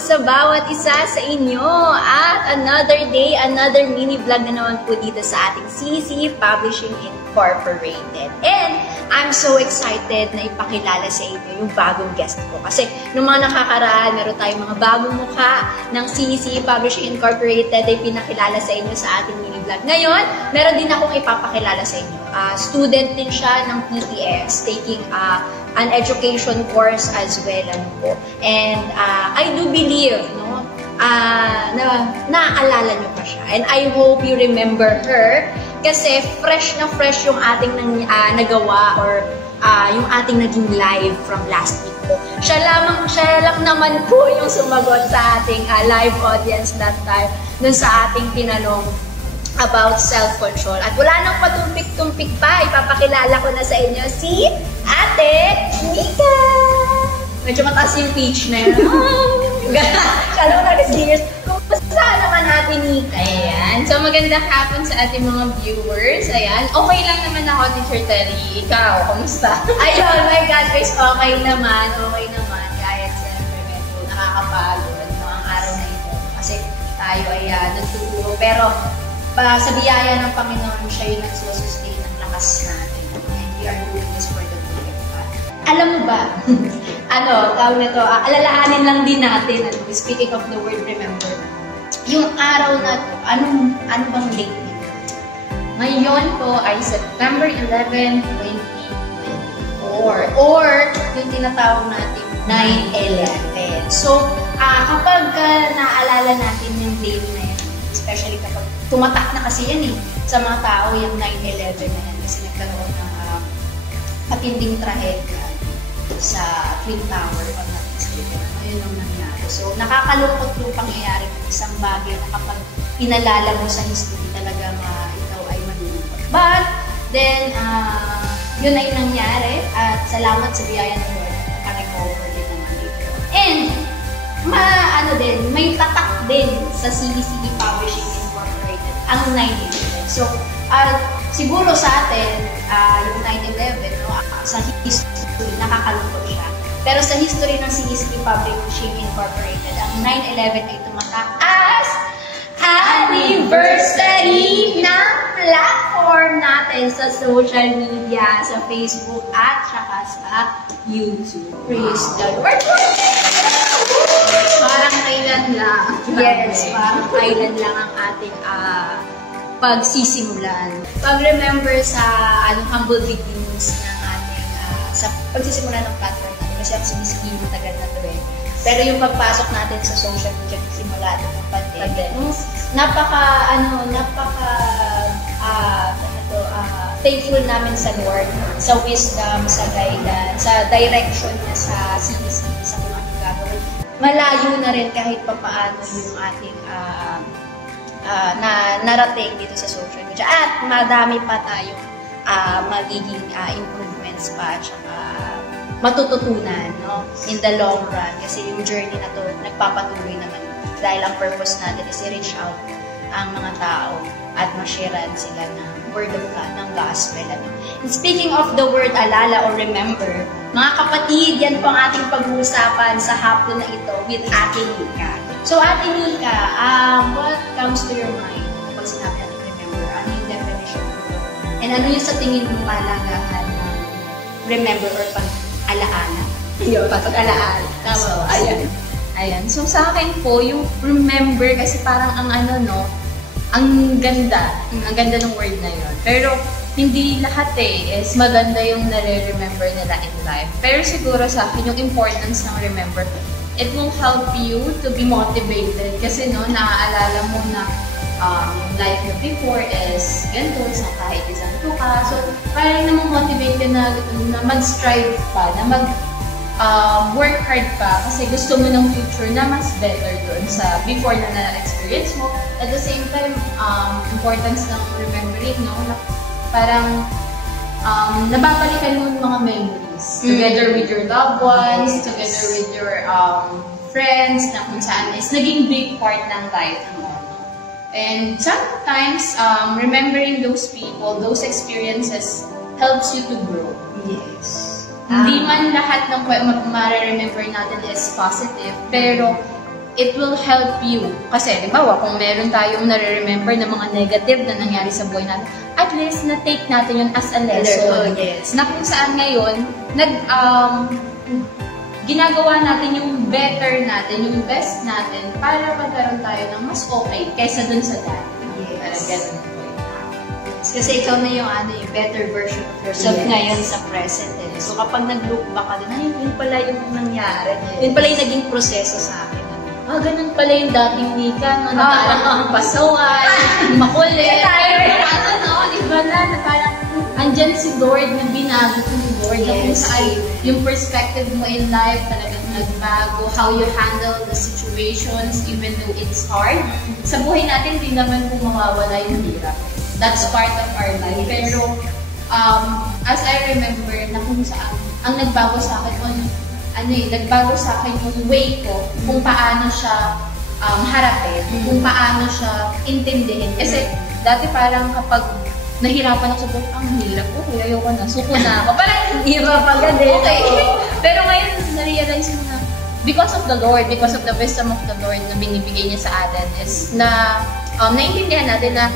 sa bawat isa sa inyo. At another day, another mini vlog na naman po dito sa ating CC Publishing Incorporated. And I'm so excited na ipakilala sa inyo yung bagong guest ko. Kasi nung mga nakakaraan, meron tayong mga bagong mukha ng CC Publishing Incorporated ay pinakilala sa inyo sa ating mini vlog. Ngayon, meron din akong ipapakilala sa inyo. Student din siya ng PTS, taking an education course as well. And I do believe, no, na naaalala niyo pa siya. And I hope you remember her kasi fresh na fresh yung ating nagawa or yung ating naging live from last week po. Siya lang naman po yung sumagot sa ating live audience that time dun sa ating tinanong about self-control. At wala nang patumpik-tumpik pa, ipapakilala ko na sa inyo si Ate Nika! Medyo mataas yung pitch na yun. Siya lang na-singers. Kumusta naman Ate Nika? Ayan. So magandang hapon sa ating mga viewers. Ayan. Okay lang naman ako, Teacher Terry. Ikaw, kumusta? Ayun, my God, guys, okay naman. Kahit siyempre medyo nakakapagod ang araw na ito. Kasi tayo ay nagtuturo. Pero sa biyaya ng Panginoon, siya yung nagsusustain ng lakas natin. And we are doing this for the glory of God. Alam mo ba, tawag na to, alalahanin lang din natin, speaking of the word remember, yung araw na to, ano bang date nito? Ngayon po ay September 11, 2024. Or yung tinatawag natin 9/11. So, kapag naalala natin yung date na yan, especially kapag tumatak na kasi yan sa mga tao yung 9/11 na yan kasi nagkaroon ng matinding trahedya sa Twin Tower o yun ang nangyari. So, nakakalungkot yung pangyayari ng isang bagay na kapag inalala mo sa history talagang ikaw ay malulungkot. But, then, yun ay nangyari at salamat sa biyaya ng Lord naka-recover din naman dito. And, may tatak din sa CBCE Publishing Incorporated ang 9/11. So, siguro sa atin, yung 9/11, no, sa history, nakakalungkot siya. Pero sa history ng CBCE Publishing Incorporated, ang 9/11 ay tumatak as anniversary ng platform natin sa social media, sa Facebook at saka sa YouTube. Praise the Lord! Parang kailan lang. Yes, parang kailan lang ang ating pagsisimulan. Pag-remember sa humble beginnings ng ating sa pagsisimula ng platform natin kasi ang CBCE matagal na to Pero yung pagpasok natin sa social media simula ng pandemic, thankful namin sa Lord, sa wisdom, sa guidance, sa direction niya sa CBCE, sa mga gagawin. Malayo na rin kahit papaano yung ating narating dito sa social media. At madami pa tayong magiging improvements pa at saka matututunan, no? In the long run. Kasi yung journey na to nagpapatuloy naman dahil ang purpose natin is i-reach out ang mga tao at ma-sharean sila ng word of God, ng gospel. And speaking of the word alala or remember, mga kapatid, yan po ang ating pag-uusapan sa hapon na ito with Ate Nika. So Ate Nika, what comes to your mind kapag sinabi natin remember? Ano yung definition mo? And ano yung sa tingin mo palagahan ng remember or pag-alaala? Yun, pag-alaala. So, ayan. So sa akin po, yung remember kasi parang ang ganda ng word na yun. Pero hindi lahat is maganda yung nare-remember nila in life. Pero siguro sa akin, yung importance ng remember, it will help you to be motivated. Kasi naaalala mo na yung life mo before is ganito, sa kahit isang ka. So, parang naman-motivate ka na mag-strive pa, na work hard pa kasi gusto mo ng future na mas better doon sa before na na-experience mo. At the same time, importance ng remembering, na parang nababalikan mo yung mga memories together with your loved ones, together with your friends, na kung saan is naging big part ng life mo. And sometimes, remembering those people, those experiences helps you to grow. Yes. Hindi man lahat ng ma-remember natin is positive, pero it will help you. Kasi, di ba, kung meron tayong nare-remember na mga negative na nangyari sa buhay natin, at least na-take natin yun as a lesson. Yes. Na kung saan ngayon, ginagawa natin yung better natin, yung best natin, para magkaroon tayo ng mas okay kaysa dun sa dati. Yes. Ganun po. Kasi ikaw na yung better version of yourself ngayon sa present. So kapag nag-look back ka din, ay, yun pala yung nangyari. Yun pala yung naging proseso sa akin. Ganun pala yung dating Nika, no, na parang pasawan, makulit. Iba na parang andyan si Lord na binago ko ni Lord. Na kung saan yung perspective mo in life talagang nagbago, how you handle the situations even though it's hard. Sa buhay natin, hindi naman po mawawala yung hirap. That's part of our life. Pero, as I remember, na kung saan, ang nagbago sa akin, nagbago sa akin yung way ko, kung paano siya harapin, kung paano siya intindihin. Kasi, dati parang kapag nahirapan ako sa buhay, ang hirap ko, ayoko na, suko na ako. Parang, iba pa ganun. Okay. Pero ngayon, na-realize mo na, because of the Lord, because of the wisdom of the Lord na binibigay niya sa atin, is na, naintindihan natin na,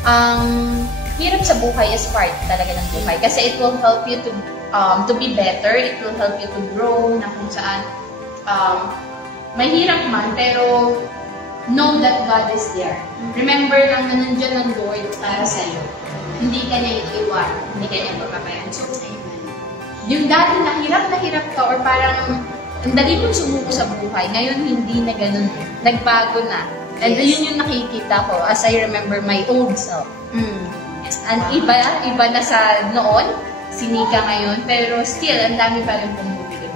ang hirap sa buhay is part talaga ng buhay kasi it will help you to be better, it will help you to grow na kung saan mahirap man pero know that God is there. Remember lang na nandiyan ang Lord para sa iyo. Hindi ka niya iiwan, hindi ka niya pagpapayan. So, yung dati na hirap ka or parang ang dali mong sumuko sa buhay, ngayon hindi na ganun, nagbago na. And yun yung nakikita ko as I remember my old self. Yes. And iba na sa noon, si Nika ngayon, pero still, ang dami pa rin pumubigay.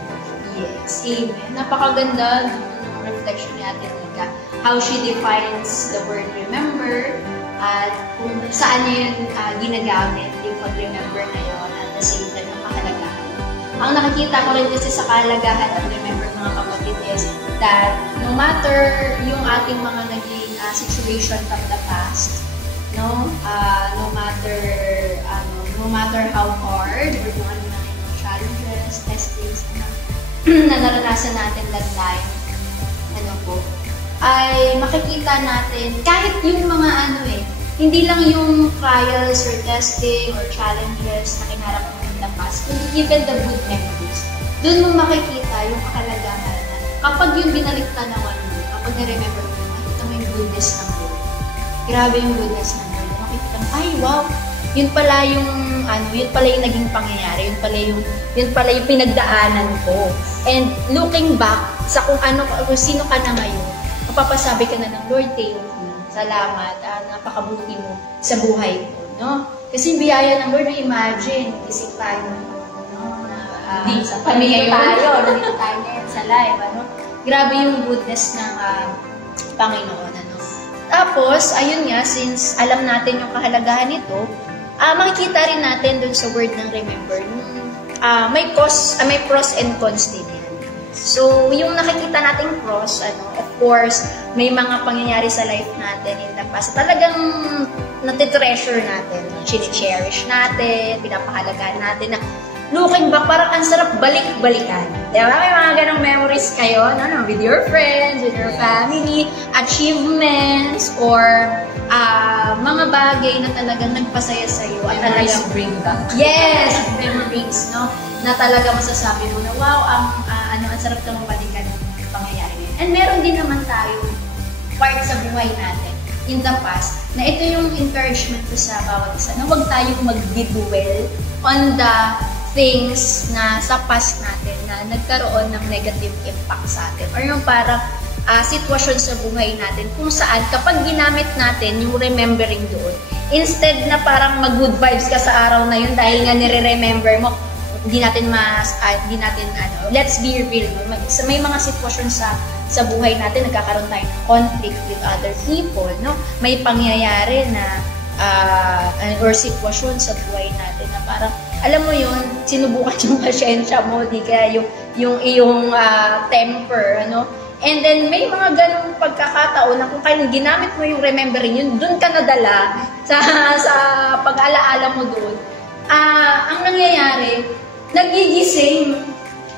Yes, amen. Napakaganda ng reflection ni Ate Nika. How she defines the word remember, at kung saan niya yun ginagamit yung pag-remember na yun, at the same time, ang kahalagahan. Ang nakikita ko rin kasi sa kahalagahan ng remember mga kapatid is that no matter yung ating mga naging situation from the past, no matter how hard or kung ano na yung challenges, testings na naranasan natin that time, ay makikita natin kahit yung mga hindi lang yung trials or testing or challenges na kinarap mo in the past, kundi even the good memories. Doon mo makikita yung kahalagahan na kapag yung binaliktanawan mo, kapag na-remember mo, makikita mo yung goodness ng Lord. Grabe yung goodness ng Lord. Makikita mo, ay wow, yun pala yung naging pangyayari, yun pala yung pinagdaanan ko. And looking back sa kung sino ka na ngayon, mapapasabi ka na ng Lord, thank you, salamat, napakabuti mo sa buhay ko, no? Kasi yung biyaya ng Lord, imagine, isip tayo, sa pamilya tayo, nandito tayo ngayon sa live, Grabe yung goodness ng Panginoon, Tapos, ayun nga, since alam natin yung kahalagahan nito, makikita rin natin dun sa word ng remember, may pros and cons din yan. So, yung nakikita nating pros, of course, may mga pangyayari sa life natin in the past, talagang natitreasure natin, chine-cherish natin, pinapahalagaan natin na looking back, parang ang sarap balik-balikan. Diba? May mga ganong memories kayo, with your friends, with your family, achievements, or mga bagay na talagang nagpasaya sa'yo. Memories bring back. Yes! Memories, no? Na talaga masasabi mo na, wow, ang sarap na mabalikan ng pangyayari ngayon. And meron din naman tayo part sa buhay natin in the past, na ito yung encouragement ko sa bawat isa, na huwag tayong mag-dwell on the things na sa past natin na nagkaroon ng negative impact sa atin. Or yung parang sitwasyon sa buhay natin kung saan kapag ginamit natin yung remembering doon, instead na parang mag-good vibes ka sa araw na yun dahil nga nire-remember mo, hindi natin let's be real. May mga sitwasyon sa buhay natin, nagkakaroon tayo ng conflict with other people, no? May pangyayari na or sitwasyon sa buhay natin na parang, alam mo yun, sinubukan yung pasyensya mo, di kaya yung iyong temper, And then, may mga ganong pagkakataon na kung kailan ginamit mo yung remembering yun, dun ka nadala sa pag-alaala mo dun. Ang nangyayari, nagigising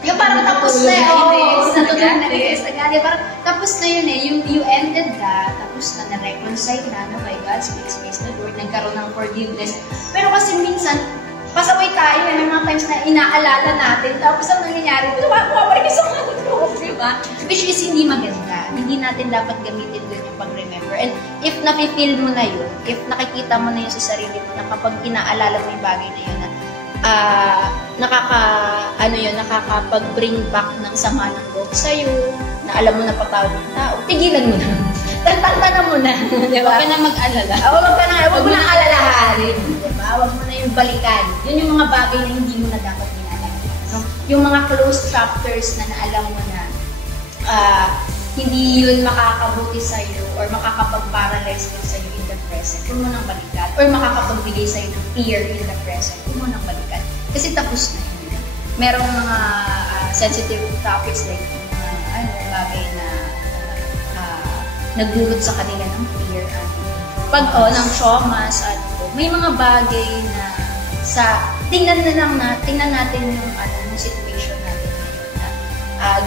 Yung parang tapos na yun. Oo, Natutulog na rin. Parang tapos na yun eh. You ended that. Tapos na na-reconcile na by God's grace, praise the Lord. Nagkaroon ng forgiveness. Pero kasi minsan, pasaway tayo. May mga times na inaalala natin. Tapos ang nangyayari, bumabalik sa mga diba? Which is hindi maganda. Hindi natin dapat gamitin doon yung pag-remember. And if nafe-feel mo na yun, if nakikita mo na yun sa sarili mo, na kapag inaalala mo yung bagay na yun, nakakapag-bring back ng sama ng loob sa'yo, na alam mo na patawag ng tao, tigilan mo na. Tantanta mo na. Diba? Huwag ka na mag-alala. Huwag mo na alalahanin. Diba? Huwag mo na yung balikan. Yun yung mga bagay na hindi mo na dapat ginagawa. So, yung mga closed chapters na naalam mo na hindi yun makakabuti sa'yo or makakapag-paralyze din sa'yo in the present, huwag mo nang balikan. Or makakapagbigay sa'yo ng fear in the present, huwag mo nang balikan. Kasi tapos na yun. Merong mga sensitive topics like bagay na nagdulot sa kanila ng fear ng traumas at may mga bagay na tingnan natin yung situation natin ngayon na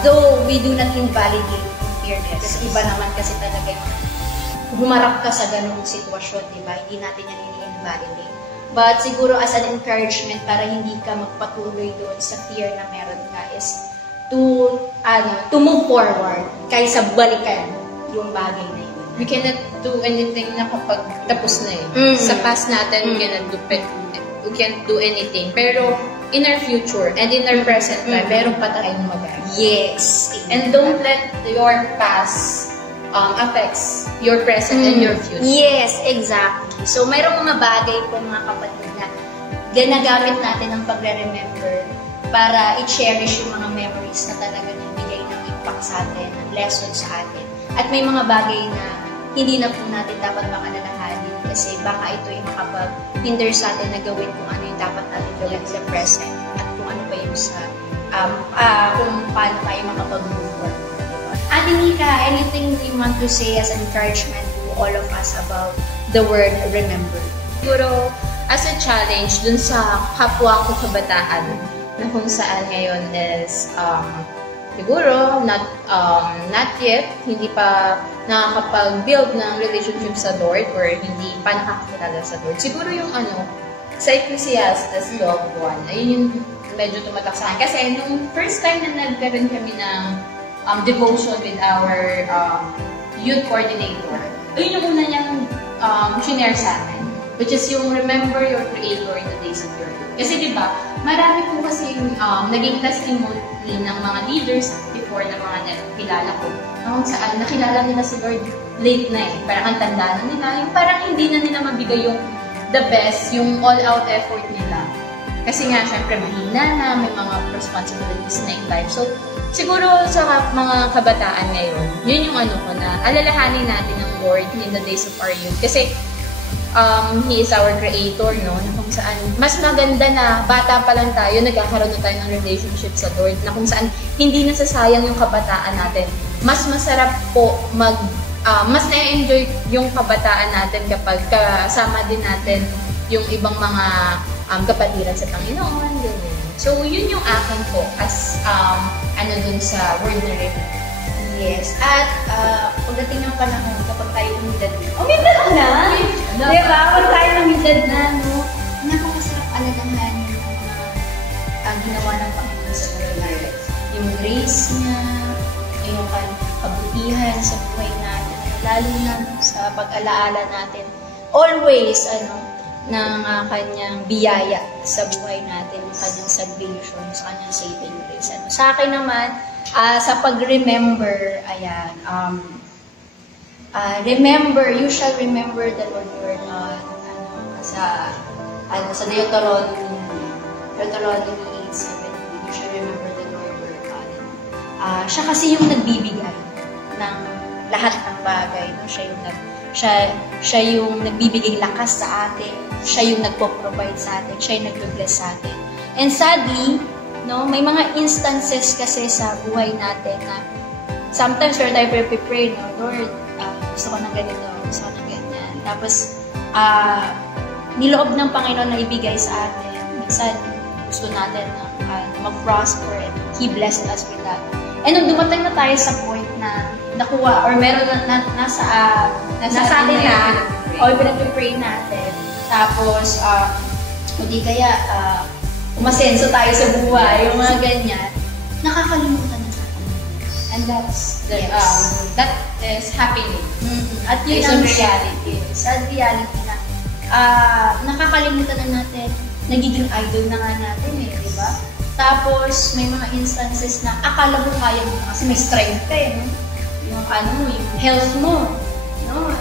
though we do not invalidate yung fear kasi iba naman kasi talaga humarap ka sa ganung sitwasyon, di ba? Hindi natin yan ini-invalidate. But siguro as an encouragement para hindi ka magpatuloy doon sa fear na meron ka is to move forward kaysa balikan yung bagay na yun. We cannot do anything na kapag tapos na Sa past natin, we can't do anything. Pero in our future and in our present time, meron pa tayong magagawa. Yes. And don't let your past affects your present and your future. Yes, exactly. So, mayroong mga bagay po mga kapatid na ginagamit natin ang pagre-remember para i-cherish yung mga memories na talaga nagbigay ng impact sa atin, ng lesson sa atin. At may mga bagay na hindi na po natin dapat makalalahanin kasi baka ito ay makapag-hinder sa atin na gawin kung ano yung dapat natin gawin sa present at kung ano pa yung kung paano tayo makapag-move forward. Ate Nika, anything you want to say as an encouragement to all of us about the word remember? Siguro, as a challenge dun sa kapwa ko kabataan na kung saan ngayon is siguro not yet, hindi pa nakakapag-build ng relationship sa Lord or hindi pa nakakakilala sa Lord. Siguro yung sa Ecclesiastes 12:1, ayun yung medyo tumatak sa akin. Kasi nung first time na nagkaroon kami ng devotion with our youth coordinator, ayun yung una niyang shinare sa amin, which is yung remember your Creator in the days of your youth. Kasi diba, marami po kasi naging testimony ng mga leaders before na mga nakilala ko, kung saan nakilala nila si Lord late na parang ang tanda na nila, yung parang hindi na nila mabigay yung the best, yung all-out effort nila. Kasi nga, syempre, mahina na, may mga responsibilities na in life. So, siguro sa mga kabataan ngayon, yun yung ko na alalahanin natin ng Lord in the days of our youth. Kasi, He is our Creator, no? Na kung saan, mas maganda na bata pa lang tayo, nagkakaroon na tayo ng relationship sa Lord, na kung saan hindi nasasayang yung kabataan natin. Mas masarap po mas na-enjoy yung kabataan natin kapag kasama din natin yung ibang mga kapatiran sa Panginoon, ganyan. So, yun yung akin po as dun sa word na rin. Yes. At pagdating ng panahon, kapag tayo umidad na. Umidad na? Diba? Kapag tayo umidad na, no? Napakasarap alagahan yung mga ginawa ng Panginoon sa buhay natin. Yung grace niya, yung kabutihan sa buhay natin, lalo na sa pag-alaala natin. Always, ng kanyang biyaya sa buhay natin, ng kanyang salvation, sa kanyang saving grace. Sa akin naman, sa pag-remember, ayan, remember, you shall remember the Lord your God. Sa Deuteronomy 8:17, you shall remember the Lord your God. Siya kasi yung nagbibigay ng lahat ng bagay, no? Siya yung nagbibigay lakas sa atin, siya yung nagpo-provide sa atin, siya yung nagbe-bless sa atin. And sadly, no, may mga instances kasi sa buhay natin na sometimes we're tayo pre-pray, no, Lord, gusto ko ng ganito, gusto ko ng ganyan. Tapos, niloob ng Panginoon na ibigay sa atin. Minsan, gusto natin na mag-prosper, and He blessed us with that. And nung dumating na tayo sa point na nakuha, or meron na nasa atin na, o pinag-pray natin, tapos, hindi kaya, umasenso tayo sa buhay, yung mga ganyan, nakakalimutan na natin. And that's that is happening. At yun ang reality. Sad reality na nakakalimutan na natin, nagiging idol na nga natin di ba? Tapos, may mga instances na akala mo kaya mo kasi may strength ka no? Yung health mo, no?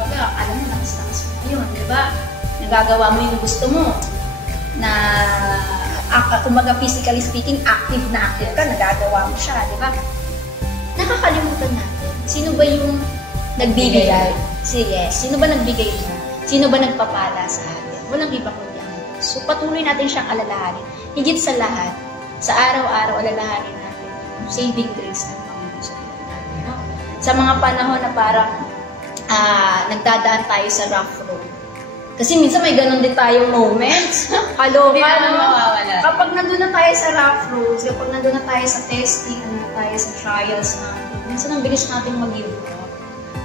Kumbaga, alam mo, lakas-lakas mo yun, di ba? Nagagawa mo yung gusto mo. Na, kumbaga, physically speaking, active ka, nagagawa mo siya, di ba? Nakakalimutan natin. Sino ba yung nagbibigay? Sino ba nagbigay mo? Sino ba nagpapala sa atin? Walang iba kundi ang Diyos. So, patuloy natin siyang alalahanin. Higit sa lahat, sa araw-araw, alalahanin natin yung saving grace ng Panginoon sa buhay natin. No? Sa mga panahon na parang nagdadaan tayo sa rough road. Kasi minsan may ganun din tayong moments. Kaloka, no? Kapag nandun na tayo sa rough roads, kapag nandun na tayo sa testing, nandun na tayo sa trials natin, minsan ang bilis natin mag-give up.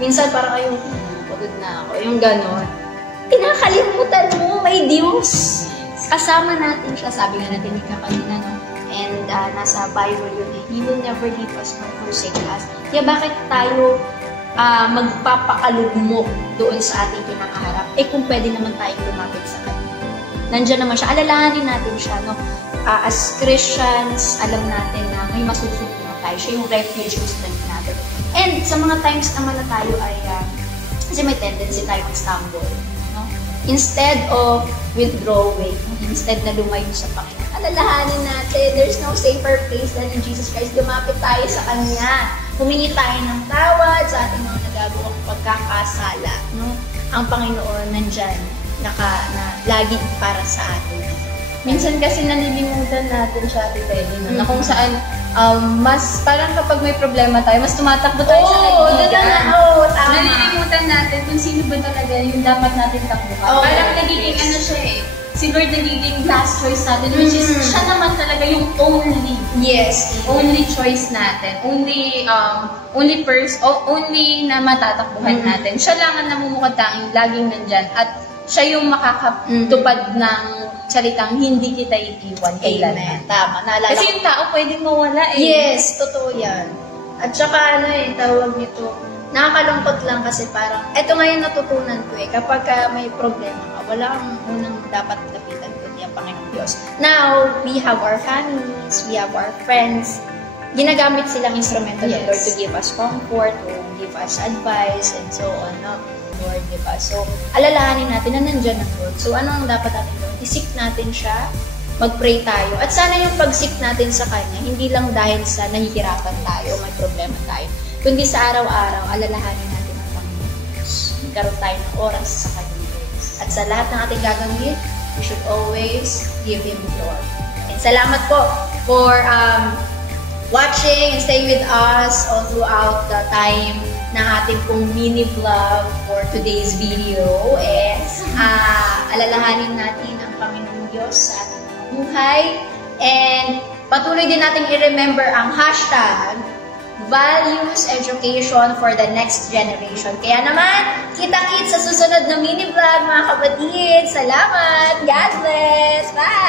Minsan parang pagod na ako, yung gano'n. Pinakalimutan mo, may Diyos. Kasama natin siya, sabi nga natin ni kanina, no? And nasa Bible yun, He will never leave us nor forsake us. Kaya bakit tayo magpapakalugmok doon sa ating kinakaharap? Kung pwede naman tayong lumapit sa Kanya. Nandiyan naman siya, alalahanin natin siya, no? As Christians, alam natin na may masusunod tayo. Siya yung refuge, yung strength natin. And sa mga times naman na tayo ay, kasi may tendency tayo mag-stumble, no? Instead of withdrawing, instead na lumayo sa Panginoon, alalahanin natin, there's no safer place than in Jesus Christ. Lumapit tayo sa Kanya. Humingi tayo ng tawad sa ating mga nagagawang pagkakasala, no? Ang Panginoon nandyan, na lagi para sa atin. Minsan kasi nalilimutan natin siya, Ate Telly, no? Na kung saan, mas parang kapag may problema tayo, mas tumatakbo tayo sa kaibigan. Tama. Nalilimutan natin kung sino ba talaga yung dapat natin takbuhan. Parang nagiging siya si Lord nagiging last choice natin, which is siya naman talaga yung only choice natin. Only na matatakbuhan natin. Siya lang ang namumukad tanging laging nandyan at siya yung makakatupad ng salitang hindi kita iiwan kailanman. Tama. Naalala kasi yung tao pwedeng mawala Yes, totoo yan. At saka tawag nito, nakakalungkot lang kasi parang, eto nga yung natutunan ko kapag may problema ka, wala kang unang dapat lapitan kundi ang Panginoong Diyos. Now, we have our families, we have our friends, ginagamit silang instrumento ng Lord to give us comfort, to give us advice, and so on, no? Lord, diba? So, alalahanin natin na nandyan ang Lord. So, ano ang dapat natin gawin? Isik natin siya, mag-pray tayo. At sana yung pag-seek natin sa Kanya, hindi lang dahil sa nahihirapan tayo, may problema tayo, kundi sa araw-araw, alalahanin natin ang Panginoon Diyos. Magkaroon tayo ng oras sa Kanya. At sa lahat ng ating gagawin, we should always give Him glory. And salamat po for watching and staying with us all throughout the time ng ating pong mini vlog for today's video. And alalahanin natin ang Panginoong Diyos sa ating buhay. And patuloy din natin i-remember ang hashtag Values Education for the Next Generation. Kaya naman, kita-kits sa susunod na mini vlog mga kapatid. Salamat! God bless! Bye!